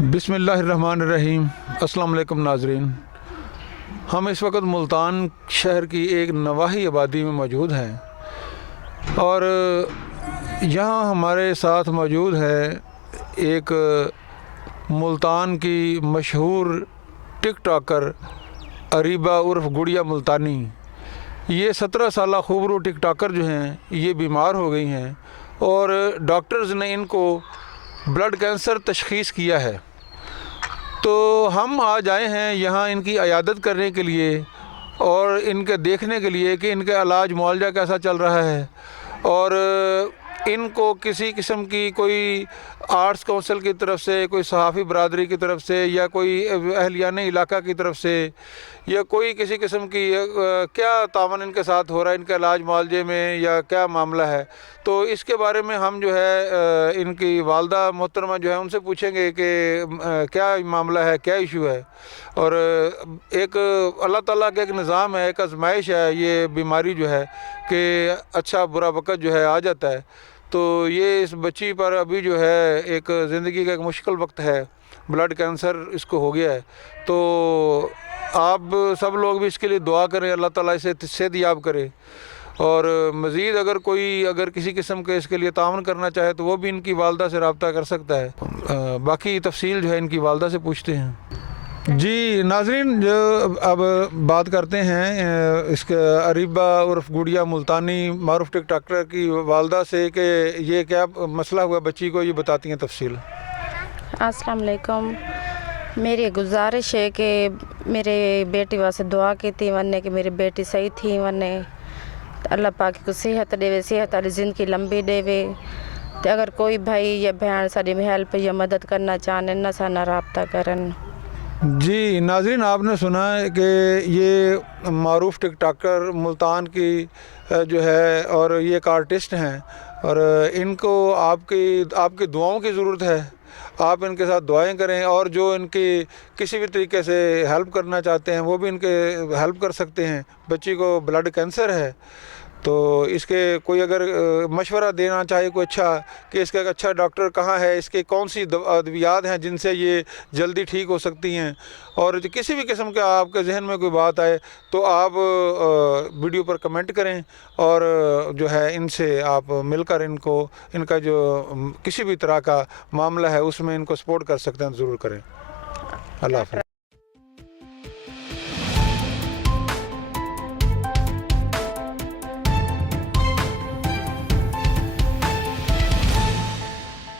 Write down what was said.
بسم اللہ الرحمن الرحیم۔ السلام علیکم ناظرین، ہم اس وقت ملتان شہر کی ایک نواحی آبادی میں موجود ہیں اور یہاں ہمارے ساتھ موجود ہے ایک ملتان کی مشہور ٹک ٹاکر اریبہ عرف گڑیا ملتانی۔ یہ 17 سالہ خوبرو ٹک ٹاکر جو ہیں یہ بیمار ہو گئی ہیں اور ڈاکٹرز نے ان کو بلڈ کینسر تشخیص کیا ہے۔ تو ہم آج آئے ہیں یہاں ان کی عیادت کرنے کے لیے اور ان کے دیکھنے کے لیے کہ ان کا علاج معالجہ کیسا چل رہا ہے اور ان کو کسی قسم کی کوئی آرٹس کونسل کی طرف سے، کوئی صحافی برادری کی طرف سے یا کوئی اہلیان علاقہ کی طرف سے یا کوئی کسی قسم کی کیا تعاون ان کے ساتھ ہو رہا ہے ان کے علاج معالجے میں یا کیا معاملہ ہے، تو اس کے بارے میں ہم جو ہے ان کی والدہ محترمہ جو ہے ان سے پوچھیں گے کہ کیا معاملہ ہے، کیا ایشو ہے۔ اور ایک اللہ تعالیٰ کا ایک نظام ہے، ایک آزمائش ہے یہ بیماری جو ہے کہ اچھا برا وقت جو ہے آ جاتا ہے۔ تو یہ اس بچی پر ابھی جو ہے ایک زندگی کا ایک مشکل وقت ہے، بلڈ کینسر اس کو ہو گیا ہے۔ تو آپ سب لوگ بھی اس کے لیے دعا کریں، اللہ تعالیٰ اسے صحت یاب کرے، اور مزید اگر کسی قسم کے اس کے لیے تعاون کرنا چاہے تو وہ بھی ان کی والدہ سے رابطہ کر سکتا ہے۔ باقی تفصیل جو ہے ان کی والدہ سے پوچھتے ہیں۔ جی ناظرین، جو اب بات کرتے ہیں اس کے اریبہ عرف گڑیا ملتانی معروف ٹک ٹاکر کی والدہ سے کہ یہ کیا مسئلہ ہوا بچی کو، یہ بتاتی ہیں تفصیل۔ السلام علیکم۔ میری گزارش ہے کہ میرے بیٹی واسطے دعا کیتی وننے کہ میری بیٹی صحیح تھی وننے، اللہ پاک کو صحت دے، صحت والی زندگی لمبی دے۔ تو اگر کوئی بھائی یا بہن ساری ہیلپ یا مدد کرنا چاہیں نہ سانا رابطہ کرن۔ جی ناظرین، آپ نے سنا ہے کہ یہ معروف ٹک ٹاکر ملتان کی جو ہے اور یہ ایک آرٹسٹ ہیں اور ان کو آپ کی دعاؤں کی ضرورت ہے۔ آپ ان کے ساتھ دعائیں کریں اور جو ان کی کسی بھی طریقے سے ہیلپ کرنا چاہتے ہیں وہ بھی ان کے ہیلپ کر سکتے ہیں۔ بچی کو بلڈ کینسر ہے، تو اس کے کوئی اگر مشورہ دینا چاہے کوئی اچھا کہ اس کا ایک اچھا ڈاکٹر کہاں ہے، اس کے کون سی ادویات ہیں جن سے یہ جلدی ٹھیک ہو سکتی ہیں، اور کسی بھی قسم کا آپ کے ذہن میں کوئی بات آئے تو آپ ویڈیو پر کمنٹ کریں اور جو ہے ان سے آپ مل کر ان کا جو کسی بھی طرح کا معاملہ ہے اس میں ان کو سپورٹ کر سکتے ہیں ضرور کریں۔ اللہ حافظ۔